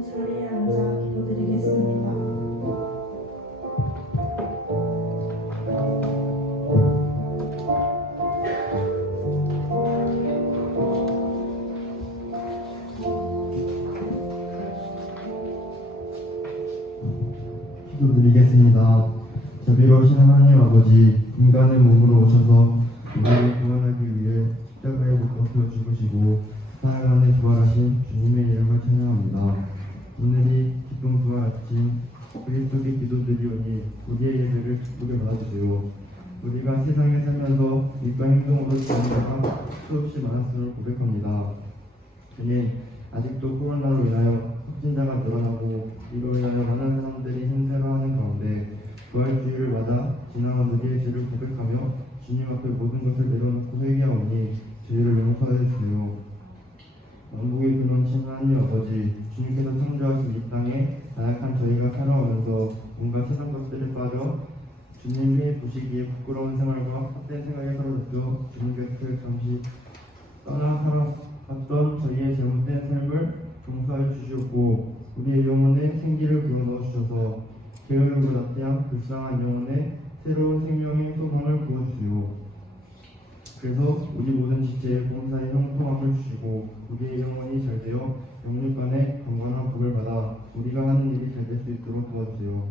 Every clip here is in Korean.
모두 자리에 앉아 기도드리겠습니다. 기도드리겠습니다. 자비로우신 하나님 아버지, 인간의 몸으로 오셔서 우리를 구원하기 위해 십자가에 못 박혀 죽으시고 사흘 부활하신 주님의 이름을 찬양합니다. 오늘이 기쁜 부활 아침 그리스도께 기도드리오니 우리의 예배를 기쁘게 받아주세요. 우리가 세상에 살면서 믿과 행동으로 지은 수없이 많았음을 고백합니다. 그니 아직도 코로나로 인하여 확진자가 늘어나고 이로 인하여 많은 사람들이 힘들어하는 가운데 부활주의를 맞아 지나간 우리의 죄를 고백하며 주님 앞에 모든 것을 내려놓고 회개하오니 죄를 용서해 주세요. 만국의 근원신 하나님 아버지, 주님께서 창조하신 이 땅에 나약한 저희가 살아오면서 온갖 세상 것들에 빠져 주님이 보시기에 부끄러운 생활과 헛된 생각에 사로잡혀 주님 곁을 잠시 떠나 살아갔던 저희의 잘못된 삶을 용서해 주시옵고 우리의 영혼에 생기를 불어넣어 주셔서 게으름으로 나태한 불쌍한 영혼에 새로운 생명의 소망을 부어주세요. 그래서 우리 모든 지체에 봉사의 형통함을 주시고 우리의 영혼이 잘되어 영육간의 건강한 복을 받아 우리가 하는 일이 잘 될 수 있도록 도와주세요.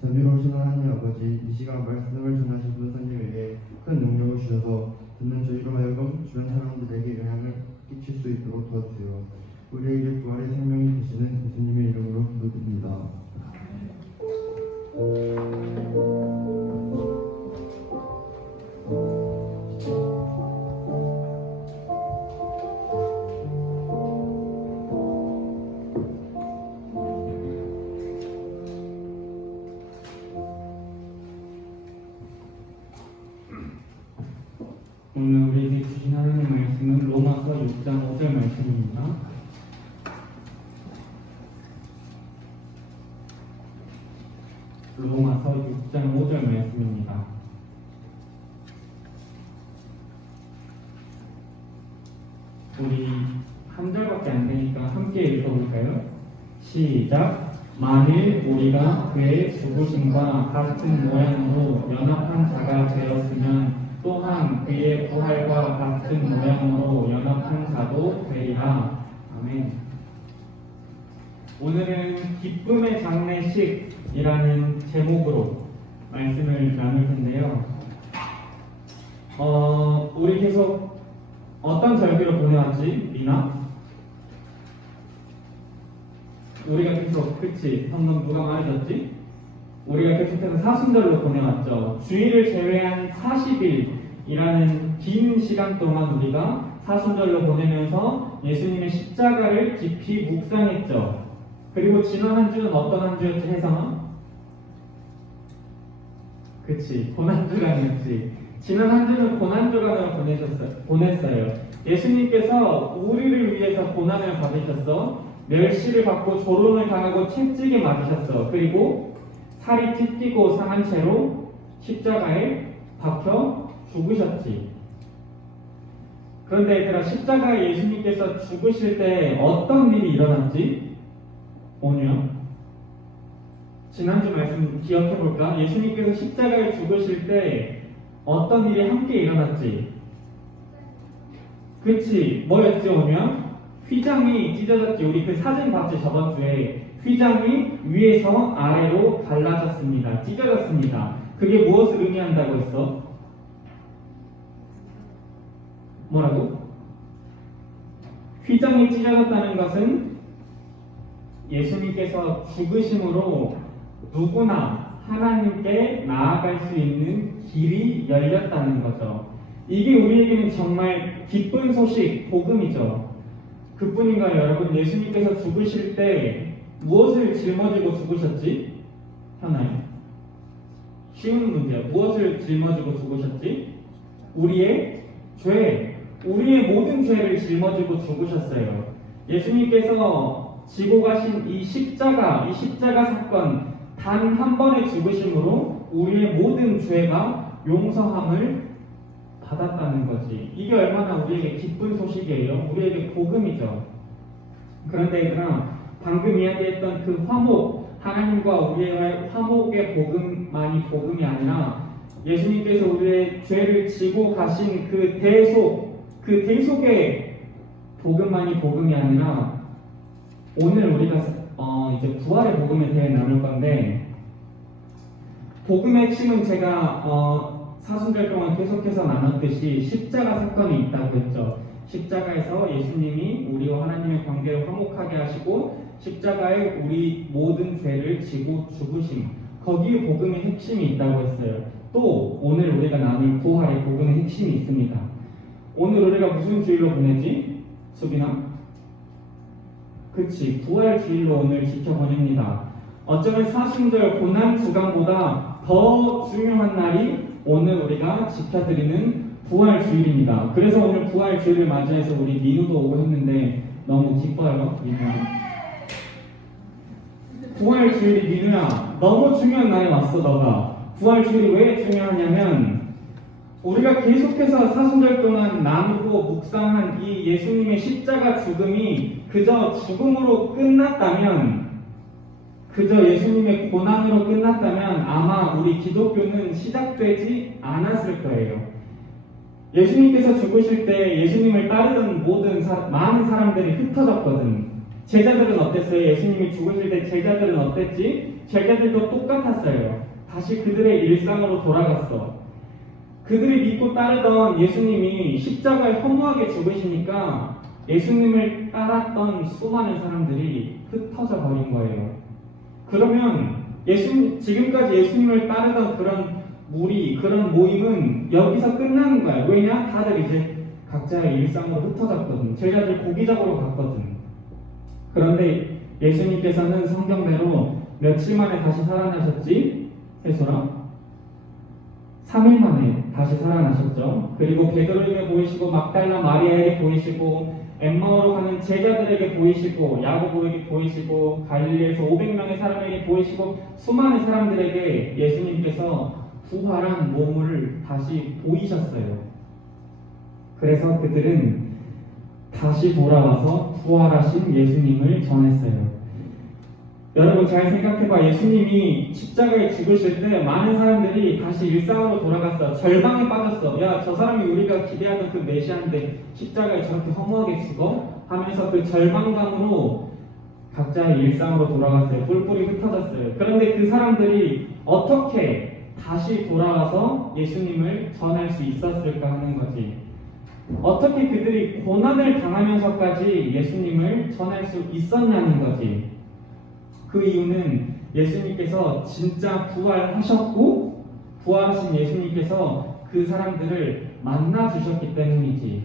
자비로우신 하나님 아버지, 이 시간 말씀을 전하신 분사님에게 큰 능력을 주셔서 듣는 저희로 하여금 주변 사람들에게 영향을 끼칠 수 있도록 도와주세요. 우리에게 부활의 생명이 되시는 예수님의 이름으로 기도드립니다. 오늘 우리에게 주신 하나님의 말씀은 로마서 6장 5절 말씀입니다. 로마서 6장 5절 말씀입니다. 우리 한 절밖에 안 되니까 함께 읽어볼까요? 시작! 만일 우리가 그의 죽으심과 같은 모양으로 연합한 자가 되었으면 또한 그의 부활과 같은 모양으로 연합한 자도 되리라. 아멘. 오늘은 기쁨의 장례식이라는 제목으로 말씀을 나눌 텐데요. 우리 계속 어떤 절기로 보내왔지, 리나? 우리가 계속, 그치? 방금 누가 말해줬지? 우리가 계속해서 사순절로 보내왔죠. 주일을 제외한 40일이라는 긴 시간 동안 우리가 사순절로 보내면서 예수님의 십자가를 깊이 묵상했죠. 그리고 지난 한 주는 어떤 한 주였지, 혜성아? 그치, 고난주간이었지. 지난 한 주는 고난주간으로 보냈어요. 예수님께서 우리를 위해서 고난을 받으셨어. 멸시를 받고 조롱을 당하고 채찍에 맞으셨어. 그리고 살이 찢기고 상한 채로 십자가에 박혀 죽으셨지. 그런데 얘들아, 십자가에 예수님께서 죽으실 때 어떤 일이 일어났지? 오늘요? 지난주 말씀 기억해볼까? 예수님께서 십자가에 죽으실 때 어떤 일이 함께 일어났지? 그치? 뭐였지 오늘? 휘장이 찢어졌지. 우리 그 사진 봤지 저번주에. 휘장이 위에서 아래로 갈라졌습니다. 찢어졌습니다. 그게 무엇을 의미한다고 했어? 뭐라고? 휘장이 찢어졌다는 것은 예수님께서 죽으심으로 누구나 하나님께 나아갈 수 있는 길이 열렸다는 거죠. 이게 우리에게는 정말 기쁜 소식, 복음이죠. 그뿐인가요, 여러분? 예수님께서 죽으실 때 무엇을 짊어지고 죽으셨지? 하나요? 쉬운 문제야. 무엇을 짊어지고 죽으셨지? 우리의 죄, 우리의 모든 죄를 짊어지고 죽으셨어요. 예수님께서 지고 가신 이 십자가 사건, 단 한 번의 죽으심으로 우리의 모든 죄가 용서함을 받았다는 거지. 이게 얼마나 우리에게 기쁜 소식이에요. 우리에게 복음이죠. 그런데 얘들아, 방금 이야기했던 그 화목, 하나님과 우리의 화목의 복음만이 복음이 아니라 예수님께서 우리의 죄를 지고 가신 그 대속의 복음만이 복음이 아니라 오늘 우리가 이제 부활의 복음에 대해 나눌 건데, 복음의 핵심은 제가 사순절 동안 계속해서 나눴듯이 십자가 사건이 있다고 했죠. 십자가에서 예수님이 우리와 하나님의 관계를 화목하게 하시고 십자가에 우리 모든 죄를 지고 죽으심, 거기에 복음의 핵심이 있다고 했어요. 또 오늘 우리가 나눌 부활의 복음의 핵심이 있습니다. 오늘 우리가 무슨 주일로 보내지? 수빈아? 그치, 부활 주일로 오늘 지켜보냅니다. 어쩌면 사순절 고난 주간보다 더 중요한 날이 오늘 우리가 지켜드리는 부활 주일입니다. 그래서 오늘 부활 주일을 맞이해서 우리 민우도 오고 했는데 너무 기뻐요, 민우야. 부활 주일이 민우야, 너무 중요한 날에 왔어, 너가. 부활 주일이 왜 중요하냐면 우리가 계속해서 사순절 동안 나누고 묵상한 이 예수님의 십자가 죽음이 그저 죽음으로 끝났다면, 그저 예수님의 고난으로 끝났다면 아마 우리 기독교는 시작되지 않았을 거예요. 예수님께서 죽으실 때 예수님을 따르던 많은 사람들이 흩어졌거든. 제자들은 어땠어요? 예수님이 죽으실 때 제자들은 어땠지? 제자들도 똑같았어요. 다시 그들의 일상으로 돌아갔어. 그들이 믿고 따르던 예수님이 십자가에 허무하게 죽으시니까 예수님을 따랐던 수많은 사람들이 흩어져 버린 거예요. 그러면 지금까지 예수님을 따르던 그런 무리, 그런 모임은 여기서 끝나는 거야. 왜냐? 다들 이제 각자의 일상으로 흩어졌거든. 제자들 고기적으로 갔거든. 그런데 예수님께서는 성경대로 며칠 만에 다시 살아나셨지? 해소라? 3일 만에 다시 살아나셨죠. 그리고 베드로에게 보이시고 막달라 마리아에게 보이시고 엠마오로 가는 제자들에게 보이시고 야고보에게 보이시고 갈릴리에서 500명의 사람에게 보이시고 수많은 사람들에게 예수님께서 부활한 몸을 다시 보이셨어요. 그래서 그들은 다시 돌아와서 부활하신 예수님을 전했어요. 여러분 잘 생각해봐. 예수님이 십자가에 죽으실 때 많은 사람들이 다시 일상으로 돌아갔어. 절망에 빠졌어. 야, 저 사람이 우리가 기대하던 그 메시아인데 십자가에 저렇게 허무하게 죽어? 하면서 그 절망감으로 각자의 일상으로 돌아갔어요. 뿔뿔이 흩어졌어요. 그런데 그 사람들이 어떻게 다시 돌아와서 예수님을 전할 수 있었을까 하는 거지. 어떻게 그들이 고난을 당하면서까지 예수님을 전할 수 있었냐는 거지. 그 이유는 예수님께서 진짜 부활하셨고 부활하신 예수님께서 그 사람들을 만나주셨기 때문이지.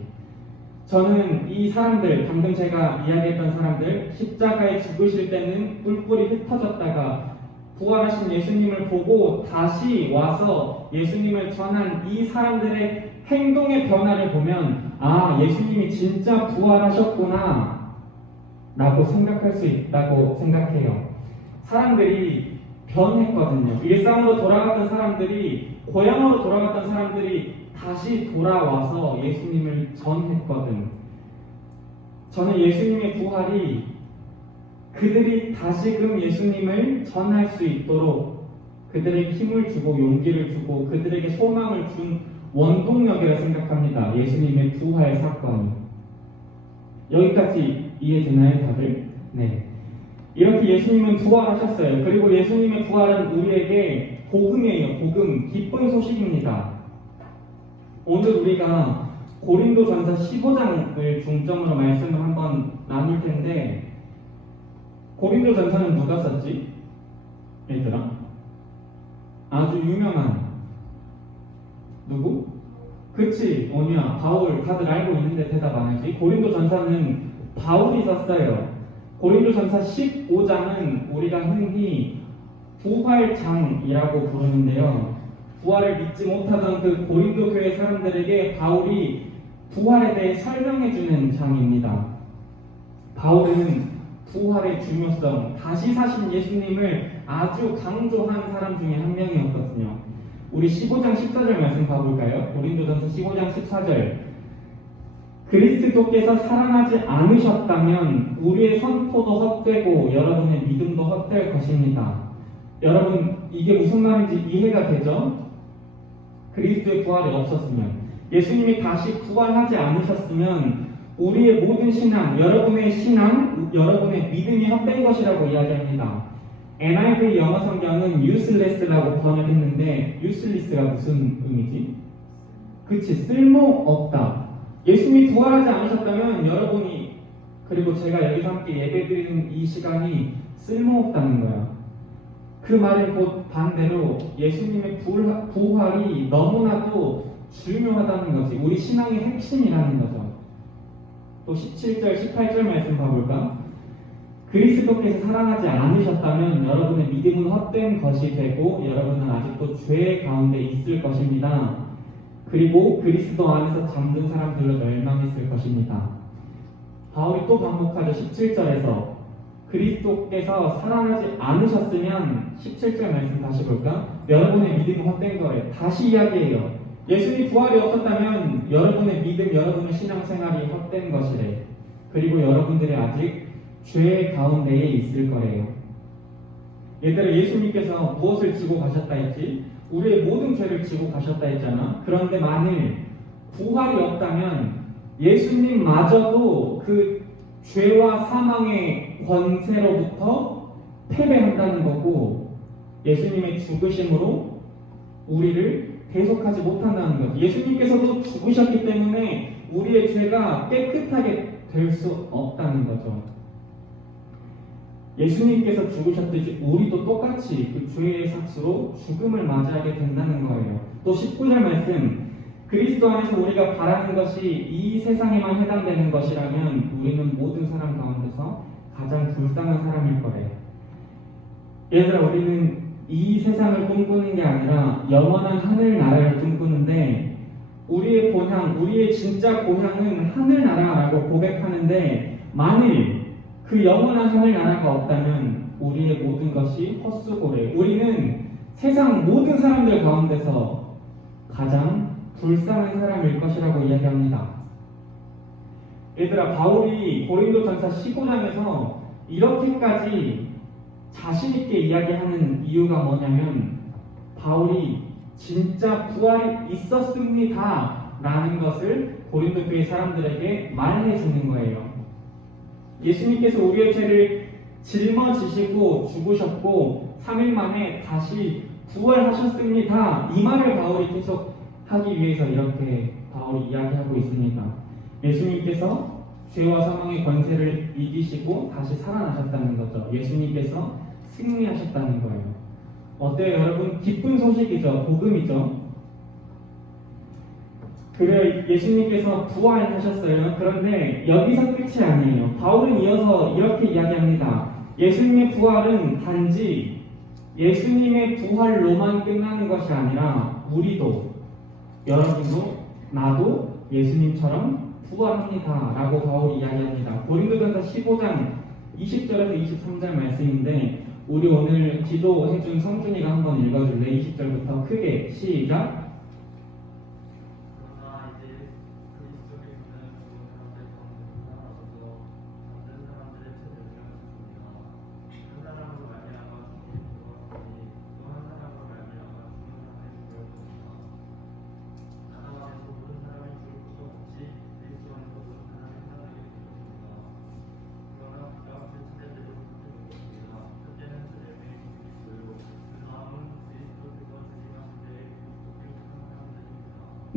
저는 이 사람들, 방금 제가 이야기했던 사람들, 십자가에 죽으실 때는 뿔뿔이 흩어졌다가 부활하신 예수님을 보고 다시 와서 예수님을 전한 이 사람들의 행동의 변화를 보면 아, 예수님이 진짜 부활하셨구나 라고 생각할 수 있다고 생각해요. 사람들이 변했거든요. 일상으로 돌아갔던 사람들이, 고향으로 돌아갔던 사람들이 다시 돌아와서 예수님을 전했거든. 저는 예수님의 부활이 그들이 다시금 예수님을 전할 수 있도록 그들에게 힘을 주고 용기를 주고 그들에게 소망을 준 원동력이라 생각합니다. 예수님의 부활 사건이. 여기까지 이해되나요, 다들? 네. 이렇게 예수님은 부활하셨어요. 그리고 예수님의 부활은 우리에게 복음이에요. 복음, 기쁜 소식입니다. 오늘 우리가 고린도전서 15장을 중점으로 말씀을 한번 나눌 텐데, 고린도전서는 누가 썼지? 얘들아? 아주 유명한 누구? 그치, 오냐, 바울. 다들 알고 있는데 대답 안 하지? 고린도전서는 바울이 썼어요. 고린도전서 15장은 우리가 흔히 부활장이라고 부르는데요. 부활을 믿지 못하던 그 고린도 교회 사람들에게 바울이 부활에 대해 설명해주는 장입니다. 바울은 부활의 중요성, 다시 사신 예수님을 아주 강조한 사람 중에 한 명이었거든요. 우리 15장 14절 말씀 봐볼까요? 고린도전서 15장 14절. 그리스도께서 살아나지 않으셨다면 우리의 선포도 헛되고 여러분의 믿음도 헛될 것입니다. 여러분, 이게 무슨 말인지 이해가 되죠? 그리스도의 부활이 없었으면, 예수님이 다시 부활하지 않으셨으면 우리의 모든 신앙, 여러분의 신앙, 여러분의 믿음이 헛된 것이라고 이야기합니다. NIV 영어 성경은 useless라고 번역했는데 useless가 무슨 의미지? 그치, 쓸모없다. 예수님이 부활하지 않으셨다면 여러분이, 그리고 제가 여기서 함께 예배드리는 이 시간이 쓸모없다는 거야. 그 말은 곧 반대로 예수님의 부활이 너무나도 중요하다는 거지. 우리 신앙의 핵심이라는 거죠. 또 17절, 18절 말씀 봐볼까? 그리스도께서 살아나지 않으셨다면 여러분의 믿음은 헛된 것이 되고 여러분은 아직도 죄 가운데 있을 것입니다. 그리고 그리스도 안에서 잠든 사람들로 멸망했을 것입니다. 바울이 또 반복하죠. 17절에서 그리스도께서 살아나지 않으셨으면 17절 말씀 다시 볼까? 여러분의 믿음은 헛된 거예요. 다시 이야기해요. 예수님 부활이 없었다면 여러분의 믿음, 여러분의 신앙생활이 헛된 것이래. 그리고 여러분들이 아직 죄 가운데에 있을 거래요. 얘들아, 예수님께서 무엇을 지고 가셨다 했지? 우리의 모든 죄를 지고 가셨다 했잖아. 그런데 만일 부활이 없다면 예수님마저도 그 죄와 사망의 권세로부터 패배한다는 거고, 예수님의 죽으심으로 우리를 대속하지 못한다는 거죠. 예수님께서도 죽으셨기 때문에 우리의 죄가 깨끗하게 될 수 없다는 거죠. 예수님께서 죽으셨듯이 우리도 똑같이 그 죄의 삭스로 죽음을 맞이하게 된다는 거예요. 또 19절 말씀, 그리스도 안에서 우리가 바라는 것이 이 세상에만 해당되는 것이라면 우리는 모든 사람 가운데서 가장 불쌍한 사람일 거래요. 얘들아, 우리는 이 세상을 꿈꾸는 게 아니라 영원한 하늘나라를 꿈꾸는데, 우리의 본향, 우리의 진짜 고향은 하늘나라라고 고백하는데, 만일 그 영원한 하늘나라가 없다면 우리의 모든 것이 헛수고래요. 우리는 세상 모든 사람들 가운데서 가장 불쌍한 사람일 것이라고 이야기합니다. 얘들아, 바울이 고린도전서 15장에서 이렇게까지 자신있게 이야기하는 이유가 뭐냐면, 바울이 진짜 부활이 있었습니다 라는 것을 고린도 교회 사람들에게 말해주는 거예요. 예수님께서 우리의 죄를 짊어지시고 죽으셨고 3일 만에 다시 부활하셨습니다. 이 말을 바울이 계속 하기 위해서 이렇게 바울이 이야기하고 있습니다. 예수님께서 죄와 사망의 권세를 이기시고 다시 살아나셨다는 거죠. 예수님께서 승리하셨다는 거예요. 어때요, 여러분? 기쁜 소식이죠. 복음이죠. 그래, 예수님께서 부활하셨어요. 그런데 여기서 끝이 아니에요. 바울은 이어서 이렇게 이야기합니다. 예수님의 부활은 단지 예수님의 부활로만 끝나는 것이 아니라 우리도, 여러분도, 나도 예수님처럼 부활합니다 라고 바울이 이야기합니다. 고린도전서 15장 20절에서 23절 말씀인데, 우리 오늘 기도해준 성준이가 한번 읽어줄래? 20절부터 크게 시작.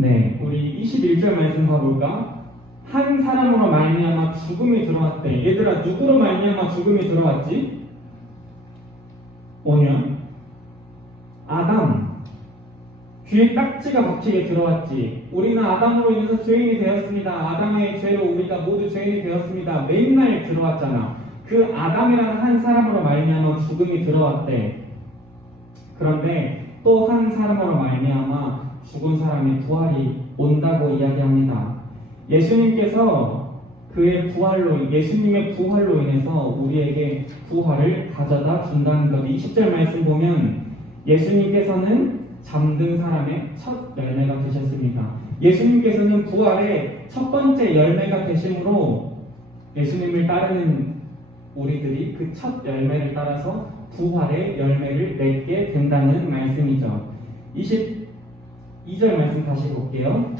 네, 우리 21절 말씀 봐볼까? 한 사람으로 말미암아 죽음이 들어왔대. 얘들아, 누구로 말미암아 죽음이 들어왔지? 뭐냐? 아담. 귀에 딱지가 박히게 들어왔지. 우리는 아담으로 인해서 죄인이 되었습니다. 아담의 죄로 우리가 모두 죄인이 되었습니다. 맨날 들어왔잖아. 그 아담이라는 한 사람으로 말미암아 죽음이 들어왔대. 그런데 또 한 사람으로 말미암아 죽은 사람의 부활이 온다고 이야기합니다. 예수님께서 예수님의 부활로 인해서 우리에게 부활을 가져다 준다는 것. 20절 말씀 보면 예수님께서는 잠든 사람의 첫 열매가 되셨습니다. 예수님께서는 부활의 첫 번째 열매가 되심으로 예수님을 따르는 우리들이 그 첫 열매를 따라서 부활의 열매를 맺게 된다는 말씀이죠. 22절 말씀 다시 볼게요.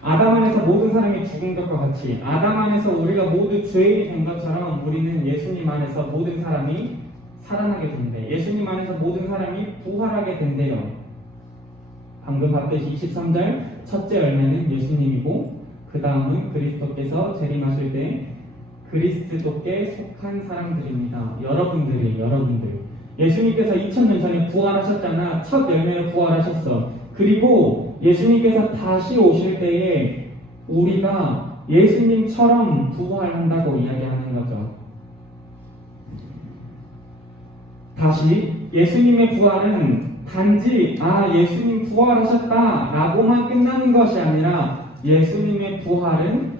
아담 안에서 모든 사람이 죽은 것과 같이 아담 안에서 우리가 모두 죄인이 된 것처럼 우리는 예수님 안에서 모든 사람이 살아나게 된대. 예수님 안에서 모든 사람이 부활하게 된대요. 방금 봤듯이 23절 첫째 열매는 예수님이고 그 다음은 그리스도께서 재림하실 때 그리스도께 속한 사람들입니다. 여러분들. 예수님께서 2000년 전에 부활하셨잖아. 첫 열매로 부활하셨어. 그리고 예수님께서 다시 오실 때에 우리가 예수님처럼 부활한다고 이야기하는 거죠. 다시 예수님의 부활은 단지 예수님 부활하셨다 라고만 끝나는 것이 아니라 예수님의 부활은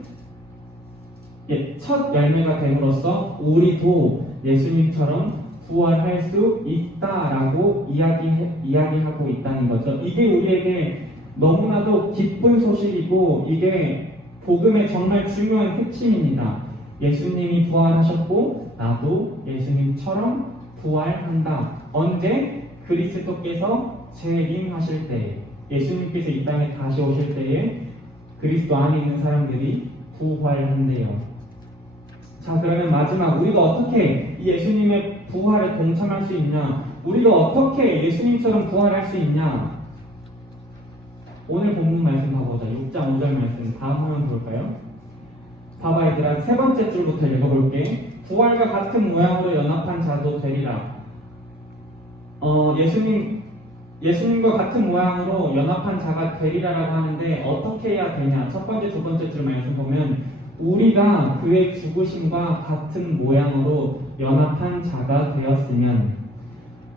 첫 열매가 됨으로써 우리도 예수님처럼 부활할 수 있다라고 이야기하고 있다는 거죠. 이게 우리에게 너무나도 기쁜 소식이고 이게 복음의 정말 중요한 핵심입니다. 예수님이 부활하셨고 나도 예수님처럼 부활한다. 언제? 그리스도께서 재림하실 때, 예수님께서 이 땅에 다시 오실 때에 그리스도 안에 있는 사람들이 부활한대요. 자, 그러면 마지막 우리가 어떻게 예수님의 부활에 동참할 수 있냐? 우리가 어떻게 예수님처럼 부활할 수 있냐? 오늘 본문 말씀 봐보자. 6장 5절 말씀 다음 화면 볼까요? 봐봐 얘들아, 세 번째 줄부터 읽어볼게. 부활과 같은 모양으로 연합한 자도 되리라. 예수님과 같은 모양으로 연합한 자가 되리라라고 하는데 어떻게 해야 되냐? 첫 번째, 두 번째 줄 말씀 보면 우리가 그의 죽으심과 같은 모양으로 연합한 자가 되었으면,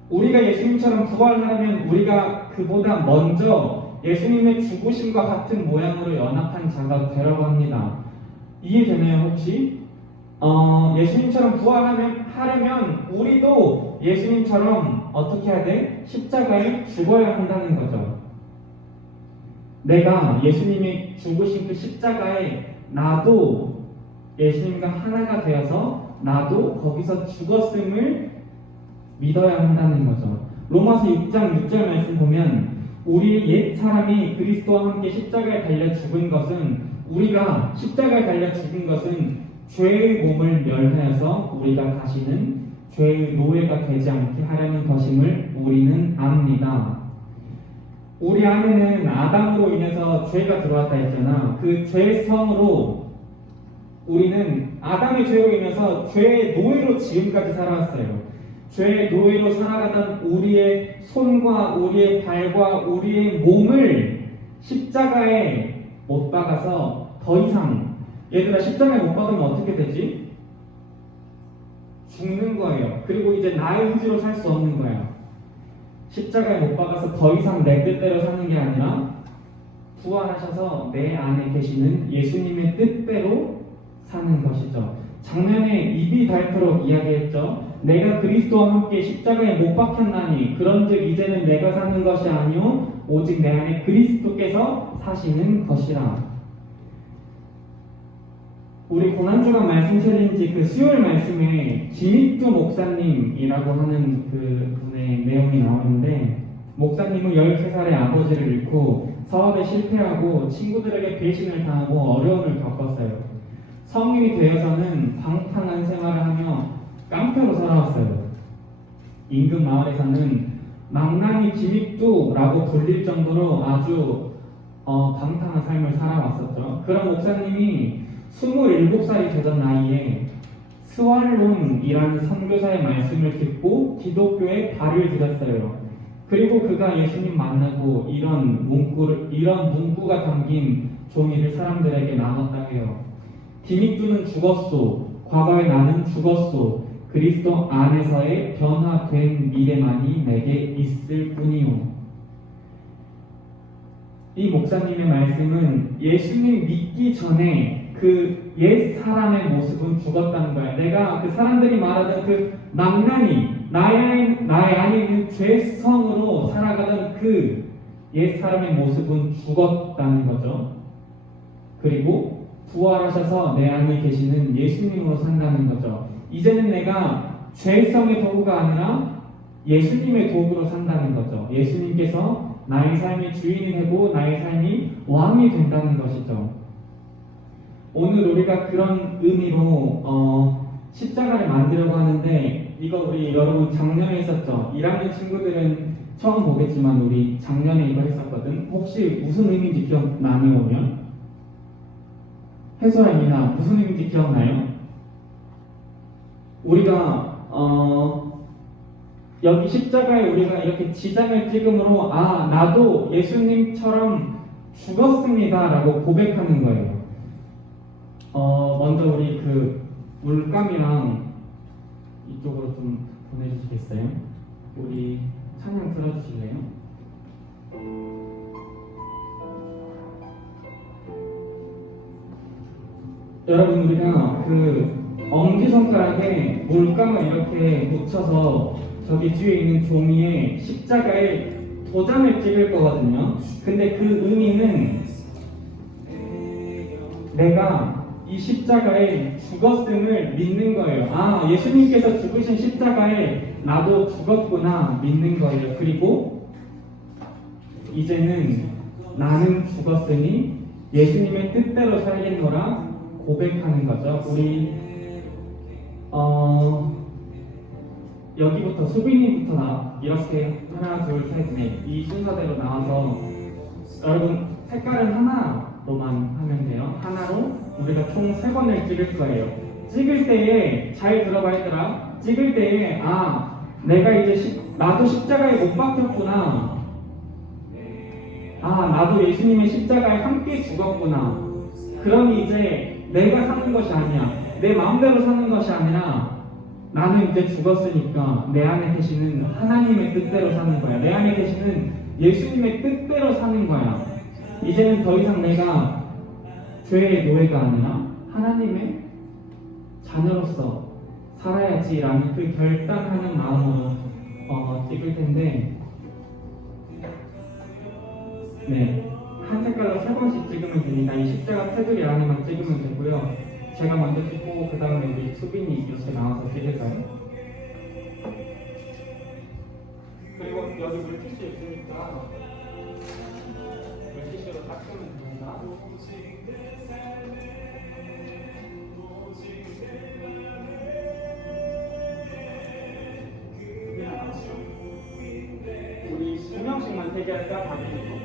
우리가 예수님처럼 부활하려면 우리가 그보다 먼저 예수님의 죽으심과 같은 모양으로 연합한 자가 되라고 합니다. 이해되나요 혹시? 예수님처럼 부활하려면 우리도 예수님처럼 어떻게 해야 돼? 십자가에 죽어야 한다는 거죠. 내가 예수님이 죽으신 그 십자가에 나도 예수님과 하나가 되어서 나도 거기서 죽었음을 믿어야 한다는 거죠. 로마서 6장 6절 말씀 보면 우리 옛 사람이 그리스도와 함께 십자가에 달려 죽은 것은, 우리가 십자가에 달려 죽은 것은 죄의 몸을 멸하여서 우리가 다시는 죄의 노예가 되지 않게 하려는 것임을 우리는 압니다. 우리 안에는 아담으로 인해서 죄가 들어왔다 했잖아. 그 죄성으로 우리는 아담의 죄로 인해서 죄의 노예로 지금까지 살아왔어요. 죄의 노예로 살아가던 우리의 손과 우리의 발과 우리의 몸을 십자가에 못 박아서 더 이상, 얘들아 십자가에 못 박으면 어떻게 되지? 죽는 거예요. 그리고 이제 나의 의지로 살 수 없는 거예요. 십자가에 못 박아서 더 이상 내 뜻대로 사는 게 아니라 부활하셔서 내 안에 계시는 예수님의 뜻대로 사는 것이죠. 작년에 입이 닳도록 이야기했죠. 내가 그리스도와 함께 십자가에 못 박혔나니 그런즉 이제는 내가 사는 것이 아니요 오직 내 안에 그리스도께서 사시는 것이라. 우리 고난주간 말씀 챌린지 그 수요일 말씀에 김익두 목사님이라고 하는 그 분의 내용이 나오는데, 목사님은 13살에 아버지를 잃고 사업에 실패하고 친구들에게 배신을 당하고 어려움을 겪었어요. 성인이 되어서는 방탕한 생활을 하며 깡패로 살아왔어요. 인근 마을에서는 망나니 김익두라고 불릴 정도로 아주 방탕한 삶을 살아왔었죠. 그런 목사님이 27살이 되던 나이에 스왈론이라는 선교사의 말씀을 듣고 기독교에 발을 들였어요. 그리고 그가 예수님 만나고 이런 문구가 담긴 종이를 사람들에게 나눴다 해요. 김익두는 죽었소. 과거의 나는 죽었소. 그리스도 안에서의 변화된 미래만이 내게 있을 뿐이요. 이 목사님의 말씀은 예수님 믿기 전에 그 옛 사람의 모습은 죽었다는 거야. 내가 그 사람들이 말하던 그 망나니, 나의 안에 있는 죄성으로 살아가던 그 옛 사람의 모습은 죽었다는 거죠. 그리고 부활하셔서 내 안에 계시는 예수님으로 산다는 거죠. 이제는 내가 죄성의 도구가 아니라 예수님의 도구로 산다는 거죠. 예수님께서 나의 삶의 주인이 되고 나의 삶이 왕이 된다는 것이죠. 오늘 우리가 그런 의미로 십자가를 만들려고 하는데, 이거 우리 여러분 작년에 있었죠? 1학년 친구들은 처음 보겠지만 우리 작년에 이거 했었거든. 혹시 무슨 의미인지 기억나니 오면? 해설입니다. 무슨 의미인지 기억나요? 우리가 여기 십자가에 우리가 이렇게 지장을 찍음으로 나도 예수님처럼 죽었습니다 라고 고백하는 거예요. 먼저 우리 그 물감이랑 이쪽으로 좀 보내주시겠어요? 우리 찬양 들어주실래요? 여러분, 우리가 그 엄지손가락에 물감을 이렇게 묻혀서 저기 뒤에 있는 종이에 십자가에 도장을 찍을 거거든요. 근데 그 의미는 내가 이 십자가에 죽었음을 믿는 거예요. 예수님께서 죽으신 십자가에 나도 죽었구나 믿는 거예요. 그리고 이제는 나는 죽었으니 예수님의 뜻대로 살겠노라 고백하는 거죠. 우리 여기부터 수빈이부터 이렇게 하나 둘 셋 넷 이 순서대로 나와서 여러분 색깔은 하나로만 하면 돼요. 하나로 우리가 총 3번을 찍을 거예요. 찍을 때에 잘 들어봐 얘들아. 찍을 때에 내가 이제 나도 십자가에 못 박혔구나. 나도 예수님의 십자가에 함께 죽었구나. 그러니 이제 내가 사는 것이 아니야. 내 마음대로 사는 것이 아니라 나는 이제 죽었으니까 내 안에 계시는 하나님의 뜻대로 사는 거야. 내 안에 계시는 예수님의 뜻대로 사는 거야. 이제는 더 이상 내가 죄의 노예가 아니라 하나님의 자녀로서 살아야지라는 그 결단하는 마음으로 찍을 텐데, 한 색깔로 3번씩 찍으면 됩니다. 이 십자가 테두리 안에만 찍으면 되고요. 제가 먼저 찍고 그 다음에 우리 수빈이 이렇게 나와서 찍을까요? 그리고 여기 물티슈 있으니까 물티슈로 닦으면 됩니다. 우리 2명씩만 대기할까? 반대로.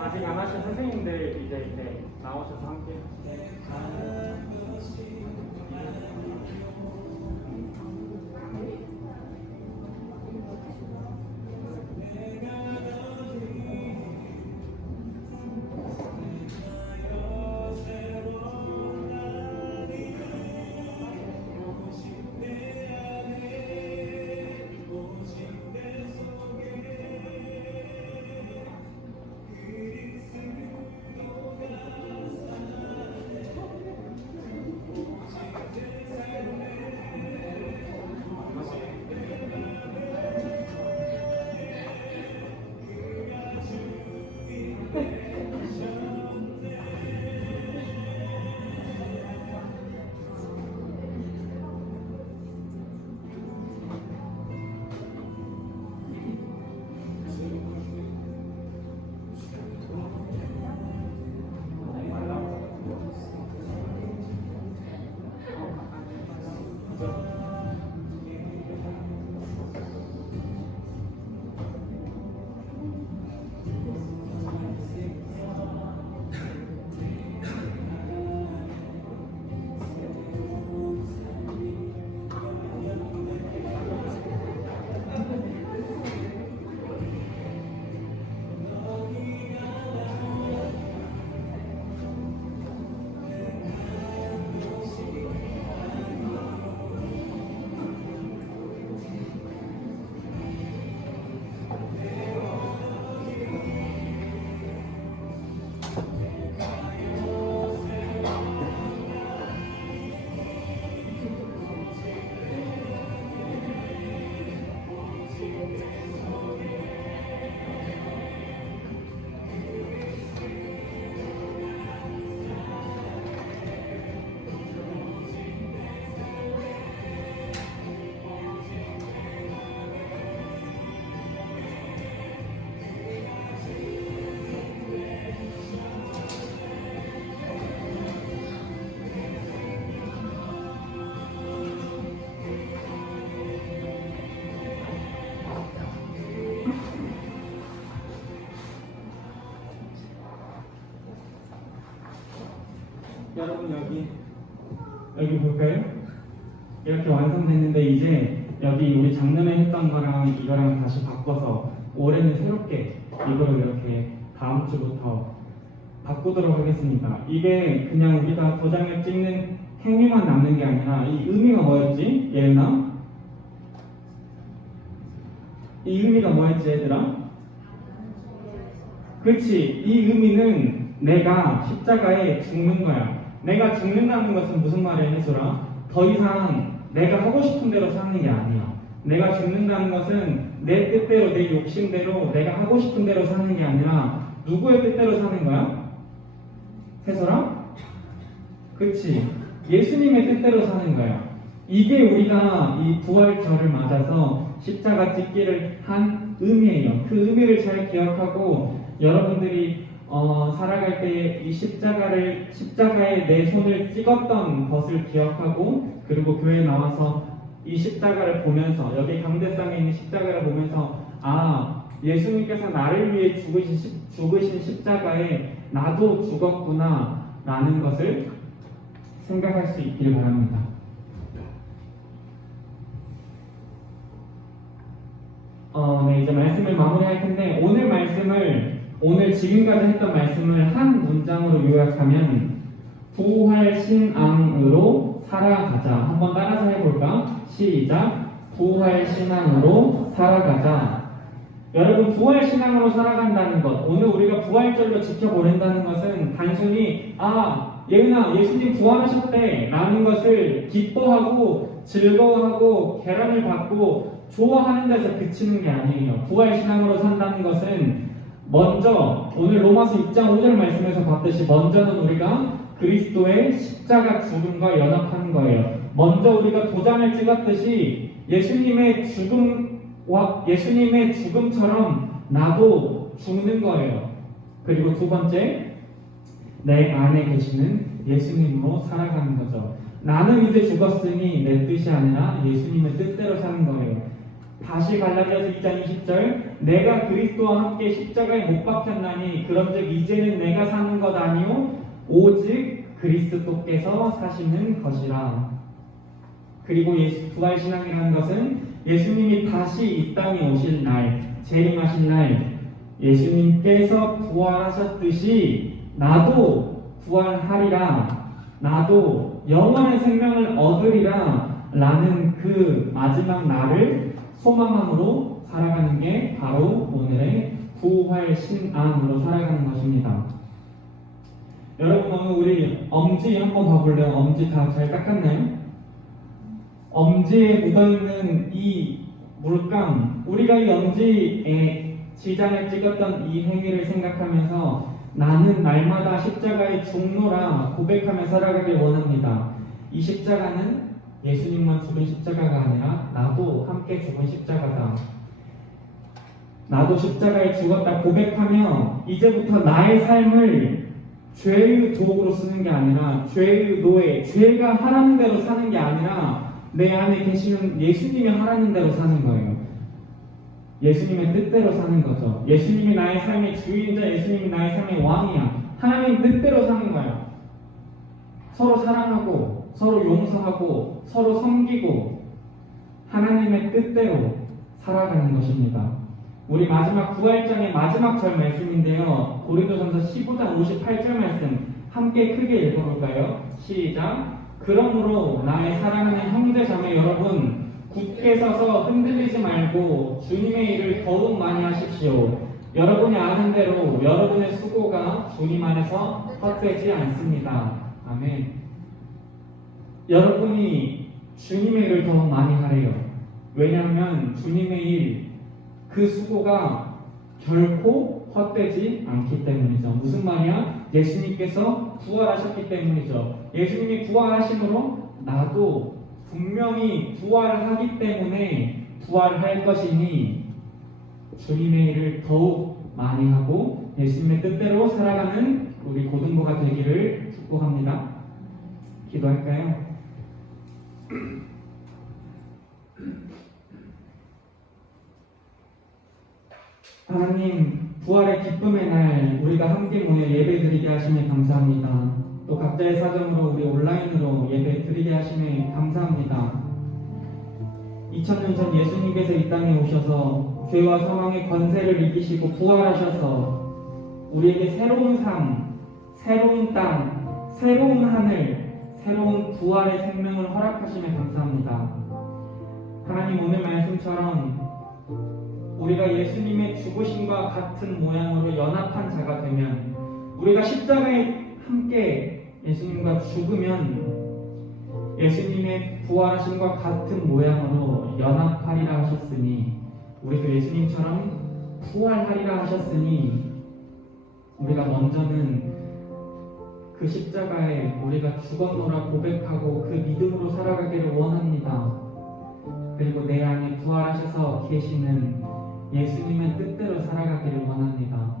아직 안 하신 선생님들 이제 나오셔서 함께 여러분 여기 볼까요? 이렇게 완성됐는데 이제 여기 우리 작년에 했던 거랑 이거랑 다시 바꿔서 올해는 새롭게 이거를 이렇게 다음 주부터 바꾸도록 하겠습니다. 이게 그냥 우리가 도장을 찍는 행위만 남는 게 아니라 이 의미가 뭐였지? 예은아? 이 의미가 뭐였지 얘들아? 그렇지. 이 의미는 내가 십자가에 죽는 거야. 내가 죽는다는 것은 무슨 말이야 해주라? 더 이상 내가 하고 싶은 대로 사는 게 아니야. 내가 죽는다는 것은 내 뜻대로 내 욕심대로 내가 하고 싶은 대로 사는 게 아니라 누구의 뜻대로 사는 거야? 해설아? 그치. 예수님의 뜻대로 사는 거야. 이게 우리가 이 부활절을 맞아서 십자가 찍기를 한 의미예요. 그 의미를 잘 기억하고 여러분들이 살아갈 때 이 십자가에 내 손을 찍었던 것을 기억하고 그리고 교회에 나와서 이 십자가를 보면서 여기 강대상에 있는 십자가를 보면서 아 예수님께서 나를 위해 죽으신 십자가에 나도 죽었구나 라는 것을 생각할 수 있길 바랍니다. 네, 이제 말씀을 마무리할 텐데 오늘 지금까지 했던 말씀을 한 문장으로 요약하면 부활신앙으로 살아가자. 한번 따라서 해볼까? 시작! 부활신앙으로 살아가자. 여러분 부활신앙으로 살아간다는 것, 오늘 우리가 부활절로 지켜보낸다는 것은 단순히 예은아 예수님 부활하셨대 라는 것을 기뻐하고 즐거워하고 계란을 받고 좋아하는 데서 그치는 게 아니에요. 부활신앙으로 산다는 것은 먼저 오늘 로마서 6장 5절 말씀에서 봤듯이 먼저는 우리가 그리스도의 십자가 죽음과 연합하는 거예요. 먼저 우리가 도장을 찍었듯이 예수님의 죽음처럼 나도 죽는 거예요. 그리고 두 번째, 내 안에 계시는 예수님으로 살아가는 거죠. 나는 이제 죽었으니 내 뜻이 아니라 예수님의 뜻대로 사는 거예요. 다시 갈라디아서 2장 20절 내가 그리스도와 함께 십자가에 못 박혔나니 그런즉 이제는 내가 사는 것 아니요 오직 그리스도께서 사시는 것이라. 그리고 부활신앙이라는 것은 예수님이 다시 이 땅에 오실 날, 재림하신 날, 예수님께서 부활하셨듯이 나도 부활하리라, 나도 영원의 생명을 얻으리라 라는 그 마지막 날을 소망함으로 살아가는 게 바로 오늘의 부활신앙으로 살아가는 것입니다. 여러분, 오늘 우리 엄지 한번 봐볼래요? 엄지 다 잘 닦았나요? 엄지에 묻어있는 이 물감, 우리가 이 엄지에 지장을 찍었던 이 행위를 생각하면서 나는 날마다 십자가의 종로라 고백하며 살아가길 원합니다. 이 십자가는 예수님만 죽은 십자가가 아니라 나도 함께 죽은 십자가다. 나도 십자가에 죽었다 고백하며 이제부터 나의 삶을 죄의 도구로 쓰는 게 아니라 죄의 노예, 죄가 하라는 대로 사는 게 아니라 내 안에 계시는 예수님이 하라는 대로 사는 거예요. 예수님의 뜻대로 사는 거죠. 예수님이 나의 삶의 주인자, 예수님이 나의 삶의 왕이야. 하나님 뜻대로 사는 거예요. 서로 사랑하고 서로 용서하고 서로 섬기고 하나님의 뜻대로 살아가는 것입니다. 우리 마지막 9활장의 마지막 절 말씀인데요. 고린도전서 15장 58절 말씀 함께 크게 읽어볼까요? 시작. 그러므로 나의 사랑하는 형제 자매 여러분, 굳게 서서 흔들리지 말고 주님의 일을 더욱 많이 하십시오. 여러분이 아는 대로 여러분의 수고가 주님 안에서 헛되지 않습니다. 아멘. 여러분이 주님의 일을 더 많이 하래요. 왜냐하면 주님의 일, 그 수고가 결코 헛되지 않기 때문이죠. 무슨 말이야? 예수님께서 부활하셨기 때문이죠. 예수님이 부활하심으로 나도 분명히 부활하기 때문에 부활할 것이니 주님의 일을 더욱 많이 하고 예수님의 뜻대로 살아가는 우리 고등부가 되기를 축복합니다. 기도할까요? 하나님, 부활의 기쁨의 날 우리가 함께 모여 예배 드리게 하심에 감사합니다. 또 각자의 사정으로 우리 온라인으로 예배 드리게 하심에 감사합니다. 2000년 전 예수님께서 이 땅에 오셔서 죄와 사망의 권세를 이기시고 부활하셔서 우리에게 새로운 삶, 새로운 땅, 새로운 하늘, 새로운 부활의 생명을 허락하심에 감사합니다. 하나님, 오늘 말씀처럼 우리가 예수님의 죽으심과 같은 모양으로 연합한 자가 되면, 우리가 십자가에 함께 예수님과 죽으면 예수님의 부활하심과 같은 모양으로 연합하리라 하셨으니, 우리도 예수님처럼 부활하리라 하셨으니 우리가 먼저는 그 십자가에 우리가 죽었노라 고백하고 그 믿음으로 살아가기를 원합니다. 그리고 내 안에 부활하셔서 계시는 예수님의 뜻대로 살아가기를 원합니다.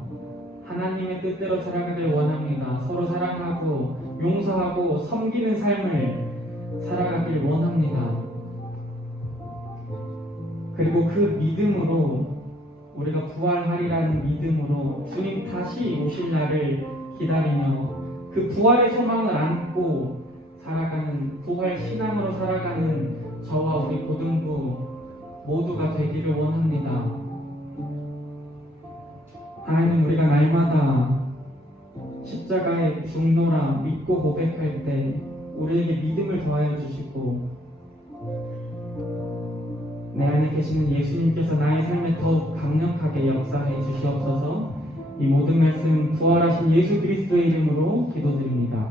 하나님의 뜻대로 살아가기를 원합니다. 서로 사랑하고 용서하고 섬기는 삶을 살아가길 원합니다. 그리고 그 믿음으로, 우리가 부활하리라는 믿음으로 주님 다시 오실 날을 기다리며 그 부활의 소망을 안고 살아가는, 부활 신앙으로 살아가는 저와 우리 고등부 모두가 되기를 원합니다. 하나님, 우리가 날마다 십자가의 중노라 믿고 고백할 때 우리에게 믿음을 더하여 주시고, 내 안에 계시는 예수님께서 나의 삶에 더욱 강력하게 역사해 주시옵소서. 이 모든 말씀 부활하신 예수 그리스도의 이름으로 기도드립니다.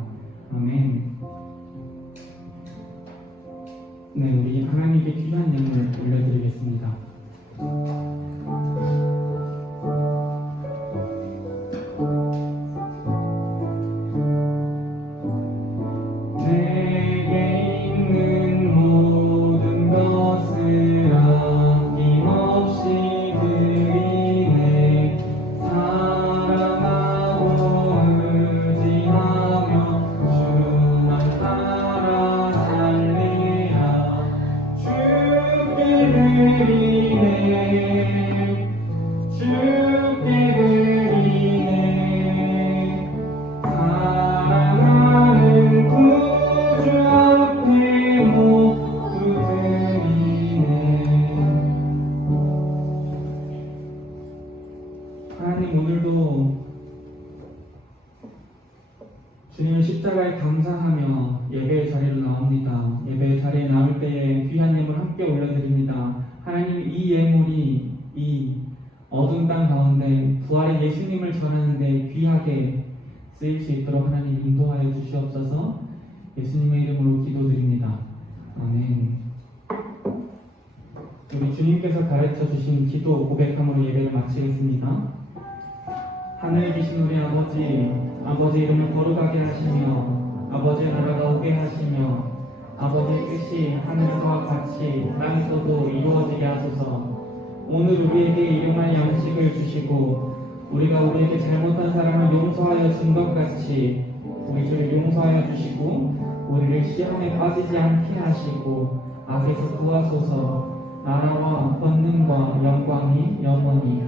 아멘. 네, 우리 하나님께 귀한 예물 올려드리겠습니다. 주께 드리네 주께 드리네. 사랑하는 구주 앞에 모두 드리네. 하나님, 오늘도 주님의 십자가에 감사하며 예배의 자리로 나옵니다. 예배의 자리에 나올 때에 귀한 예물 함께 올려드립니다. 하나님, 이 예물이 이 어두운 땅 가운데 부활의 예수님을 전하는데 귀하게 쓰일 수 있도록 하나님 인도하여 주시옵소서. 예수님의 이름으로 기도드립니다. 아멘. 우리 주님께서 가르쳐 주신 기도 고백함으로 예배를 마치겠습니다. 하늘에 계신 우리 아버지, 아버지 이름을 거룩하게 하시며 아버지의 나라가 오게 하시며 아버지의 뜻이 하늘과 같이 땅에서도 이루어지게 하소서. 오늘 우리에게 일용할 양식을 주시고 우리가 우리에게 잘못한 사람을 용서하여 준 것 같이 우리 주를 용서하여 주시고 우리를 시험에 빠지지 않게 하시고 악에서 구하소서. 나라와 권능과 영광이 영원히